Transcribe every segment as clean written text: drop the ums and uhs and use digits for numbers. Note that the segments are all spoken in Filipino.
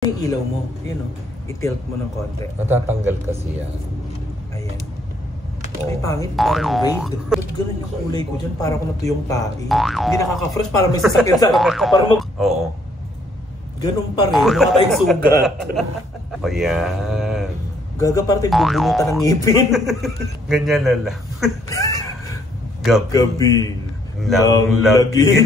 Yung ilaw mo, yun o. I-tilt mo ng konti. Natatanggal kasi yan. Ayan. Oh. Ay, pangit. Parang raid. Ba't ganun yung kulay ko dyan? Para ko natuyong tae. Hindi nakaka-fresh. Para may sasakyan sa akin. Para mag... Oo. Ganun pa rin. Wala tayong sugat. Ayan. Gaga para tayong bubunutan ng ngipin. Ganyan na lang. Gabi. Nang lagi.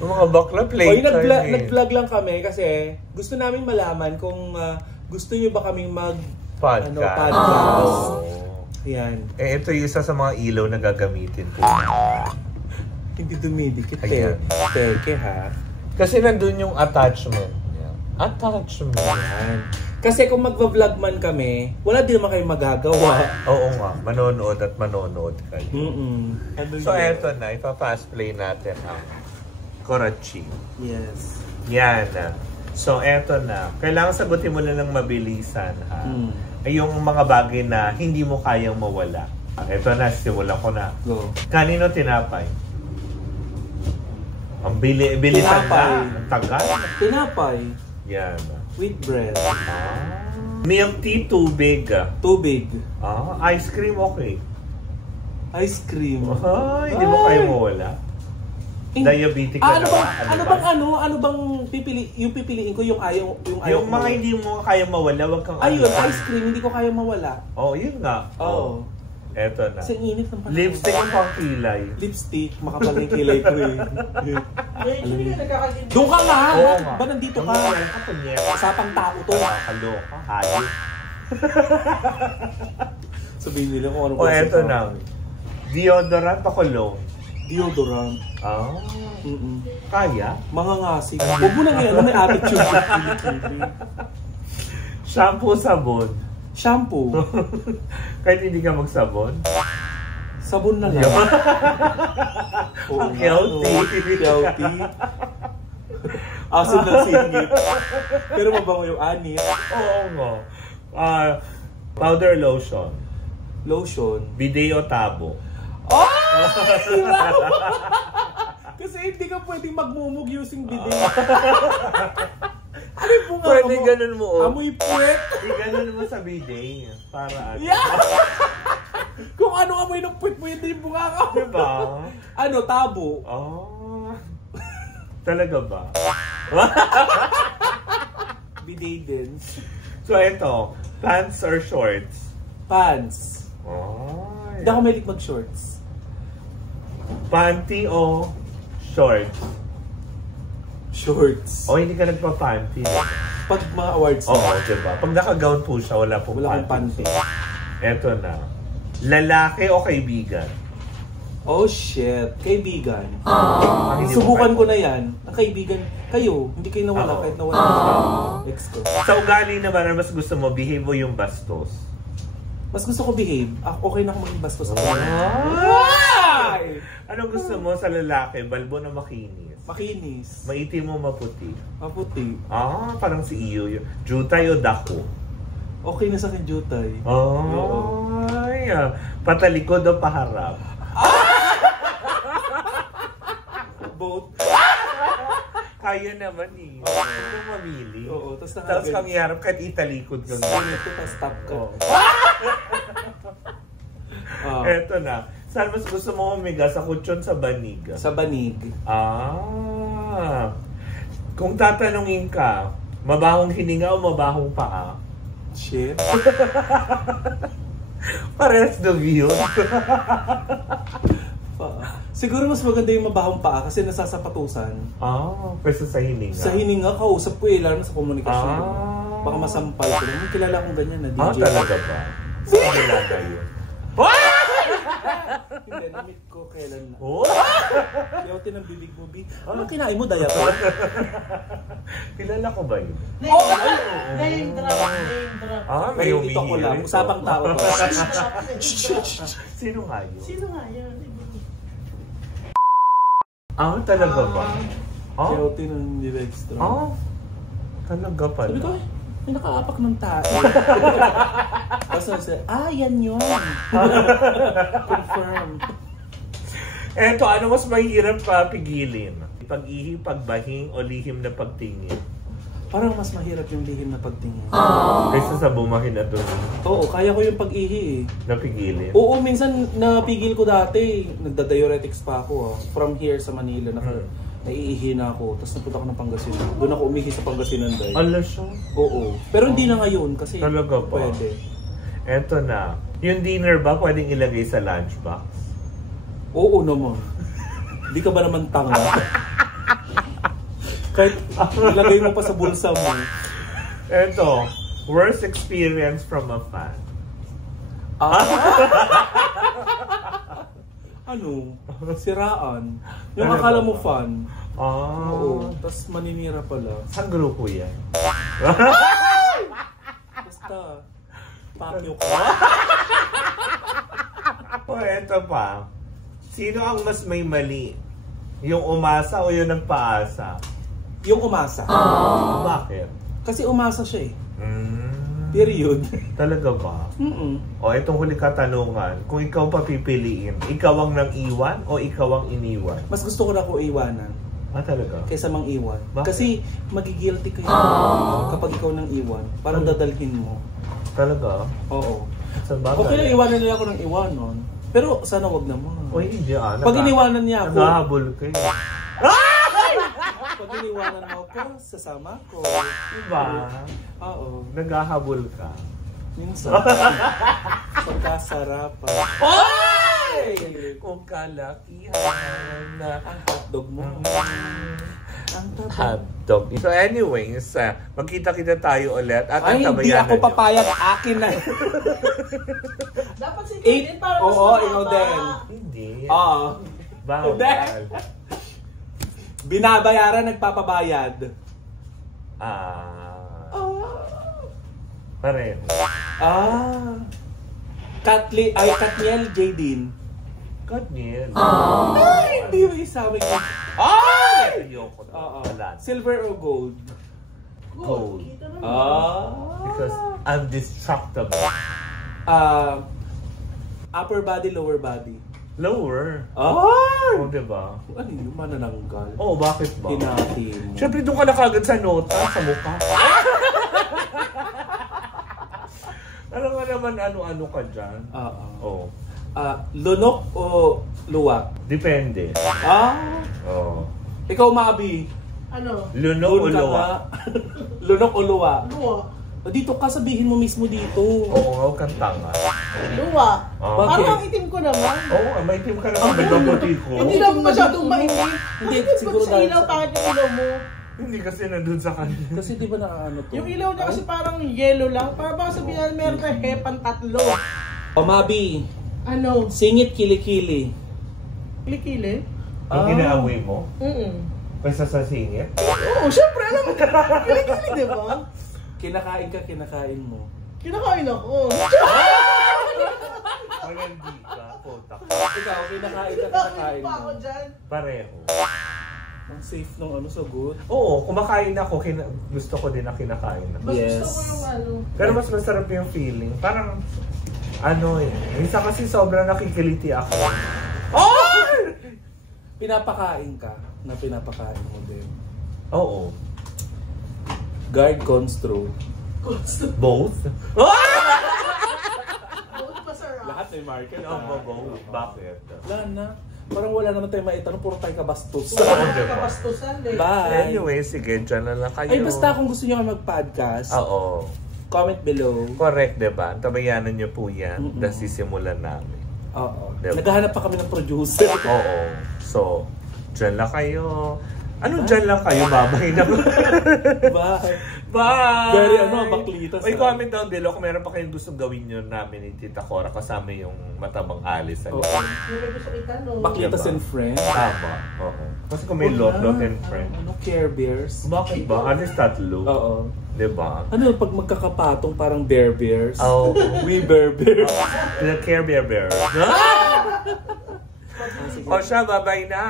Mga bakla play nag-vlog lang kami kasi gusto namin malaman kung gusto niyo ba kaming podcast. Podcast. Ayan. Eh, ito yung isa sa mga ilaw na gagamitin ko. Hindi dumidikit Ayan. Teke ha. Kasi nandun yung attachment. Attachment. Ayan. Kasi kung magva-vlog man kami, wala din naman kayo magagawa. Oo nga, manonood at manonood kayo. So eto na, ipa-fast play natin ang Karachi. Yes. Yan. So eto na, kailangan sagutin mo na ng mabilisan ha. Ay yung mga bagay na hindi mo kayang mawala. Eto na, simulan ko na. Go. Kanino tinapay? Ang bilisan na. Ang tagal. Tinapay. Yan. With bread. Milk tea, tubig. Tubig. Ice cream, okay. Ice cream. Hindi mo kayang mawala. Diabetic ka ano bang pipiliin ko yung ayaw yung mga hindi mo kaya mawala, wag kang ayun, ice cream hindi ko kaya mawala. Yun nga. Eto na. Kasi init ng panahon. Lipstick ang pangkilay. Lipstick, makapal yung kilay ko eh. Doon ka nga! Ba nandito ka? Usapang tao to. Kaloka, hayop. Sabihin nila kung ano ba. Eto na. Deodorant o cologne? Deodorant. Kaya? Mga ngasig. Huwag mo na ngayon, may attitude. Shampoo, sabon? Shampoo. Kahit hindi ka magsabon? Sabon na lang. Healthy. Asin ng singit. Pero mabango yung anit. Oo nga. Powder lotion? Lotion. Bidet o tabo? Kasi hindi ka pwedeng magmumug using bidet. Ano yung bunga pwede mo? Ganun mo. Amoy puwet. Ganun mo sa bidet. Para ano. Yeah! Kung ano amoy ng puwet mo, hindi yung bunga ka. Diba? Ano, tabo. Talaga ba? Bidet din. So ito, pants or shorts? Pants. Hindi ako mahilig mag-shorts. Panty o shorts? Shorts. Hindi ka nagpa-panty. Pag mga awards. Diba? Pag naka-gown po siya, wala pong panty. Eto na. Lalaki o kaibigan? Oh shit. Kaibigan. Subukan ko na yan. Ang kaibigan, kayo, hindi kayo nawala kahit nawala ex ko. Sa ugali naman, mas gusto mo, behave mo yung bastos? Mas gusto ko behave. Okay na ako maging bastos ako. Anong gusto mo sa lalaki? Balbo na makinis? Makinis. Maitim mo maputi? Maputi. Parang si Iyo. Jutay o dako? Okay na sa akin, jutay. Patalikod o paharap? Both. Kaya naman eh. Huwag mo mamili. Tapos kang iharap kahit italikod kang ito, tapos stop ka. Eto na. Saan mas gusto mo umiga? Sa kutsyon, sa banig? Sa banig. Kung tatanungin ka, mabahong hininga o mabahong paa? Shit. Parehas dog yun. Siguro mas maganda yung mabahong paa kasi nasasapatusan. Pwesa sa hininga. Sa hininga, kausap ko lalo na sa komunikasyon. Baka masampal ko. May kilala akong ganyan na DJ. Talaga ba? Saan kilala yun? Hindi, na-meet ko kailan na. Yaw ng bibig mo, B. Ano kinain mo, daya pa? Kilala ko ba yun? Name drop. May dito ko lang. Usapang tao to. Sino nga yun? Talaga ba? Yaw ng bibig extra. Talaga pala. Sabi ko, May nakaapak ng tae. Tapos yan yun. Confirm. Eto, ano mas mahirap pigilin? Pag-ihi, pagbahing, o lihim na pagtingin? Parang mas mahirap yung lihim na pagtingin. Kaysa sa bumahin na doon. Oo, kaya ko yung pag-ihi eh. Napigilin? Oo, minsan napigil ko dati. Nagda-diuretics pa ako. From here sa Manila, naiihi na ako. Tapos napunta ako ng Pangasinan. Doon ako umihi sa Pangasinan dahil. Ala siya? Oo. Pero hindi na ngayon kasi talaga pa? pwede. Eto na. Yung dinner ba pwedeng ilagay sa lunchbox? Oo naman. Hindi ka ba naman tanga? Kahit ilagay mo pa sa bulsa mo. Eto, worst experience from a fan. Ano? Siraan. Yung akala mo fun. Oo. Tapos maninira pala. Saan grupo yan? Basta, pakyo ka. O eto pa. Sino ang mas may mali? Yung umasa o yung nagpaasa? Yung umasa. Bakit? Kasi umasa siya eh. Period. Talaga ba? O itong huli katanungan, kung ikaw papipiliin, ikaw ang nang iwan o ikaw ang iniwan? Mas gusto ko na ko iwanan. Talaga? Kaysa mang iwan. Bakit? Kasi magigilty ka kapag ikaw nang iwan. Parang dadalhin mo. Talaga? Oo. Sa bagay? Okay lang iwanan nila ako ng iwanon. Pero sana wag naman. O hindi Pag iniwanan niya ako. Naghahabol kayo. Pag iniwanan mo ako, sasama ko. Diba? Oo. Naghahabol ka. Minsan. Pagkasarapan. Oy! Kung kalakihan na Ang hotdog mo. Ang taba. hotdog. So anyways, magkita-kita tayo ulit at Ay, hindi ako nyo. papayag. Akin na. Dapat si Kaden para mas Oo, mababa. ikaw din. Hindi. Oo. Bawal. Hindi. Binabayaran, nagpapabayad. Pareho. Katniel Jadine. Katniel. Ay, hindi yung isawin ko. Ay! Ayoko na. Oo. Wala. Silver or gold? Gold. Kita naman. Because I'm destructible. Upper body, lower body. Lower. Ay! O, diba? Ano yung manananggal? Oo, bakit ba? Hinati mo. Siyempre, doon ka na kagad sa nota, sa mukha. Alam nga naman ano-ano ka dyan. Oo. Lunok o luwak? Depende. Oo. Ikaw, Mabi. Ano? Lunok o Doon ka luwa? nga. Lunok o luwa? Luwa. Dito ka, sabihin mo mismo dito. Oo, huwag kang tanga. Luwa. Oh. Bakit? Parang ang itim ko naman. Oo, maitim ka naman. Nagbabuti ko. Hindi lang masyadong mainit. Hindi, Bakit siguro sa dahil ilaw sa- pangit yung ilaw mo? Hindi kasi nandun sa kanya. Kasi di ba nakaano to? Yung ilaw niya kasi parang yellow lang. Para baka sabihin meron kang hepan tatlo. Mabi, Ano? singit kilikili. Kilikili? Ang inaamoy mo, kaysa sa singit. Oo, syempre alam mo. Kilikili, di ba? Kinakain ka, kinakain mo. Kinakain ako. Malandi ka, potak. Ikaw, kinakain ka, kinakain pa ako mo. dyan. Pareho. Ang safe nung so good. Oo, kumakain ako, gusto ko din na kinakain. Mas Yes. gusto ko yung ano. Pero mas masarap yung feeling. Parang, minsan kasi sobrang nakikiliti ako. Pinapakain ka na pinapakain mo din. Oo. Guard constro. Both? Both masarap. Lahat may market. Both. Bakit? Wala na. Parang wala naman tayo maitanong, puro tayo kabastos. Kapastusan din. Bye! Anyway, sige, dyan na lang kayo. Ay, basta kung gusto nyo mag-podcast, Oo. comment below. Correct, diba? Tabayanan niyo po yan. Na sisimulan namin. Oo. Diba? Naghahanap pa kami ng producer. Oo. So, dyan lang kayo. Ano dyan lang kayo? Babay na. Bye! Bye! Very baklitas. Uy, comment down below kung meron pa kayong gustong gawin nyo namin ni Tita Cora kasama yung matabang alis. Oo. Yung may gusto itanong. Baklitas Diba? and friends. Tama. Oo. Kasi kung may lot and friend. Ano, Care Bears. Bakit ba? Ano is tatlo? Oo. Diba? Ano, pag magkakapatong parang Bear Bears. Oo. We Bear Bears. The Care Bear Bear. O siya, bye-bye na!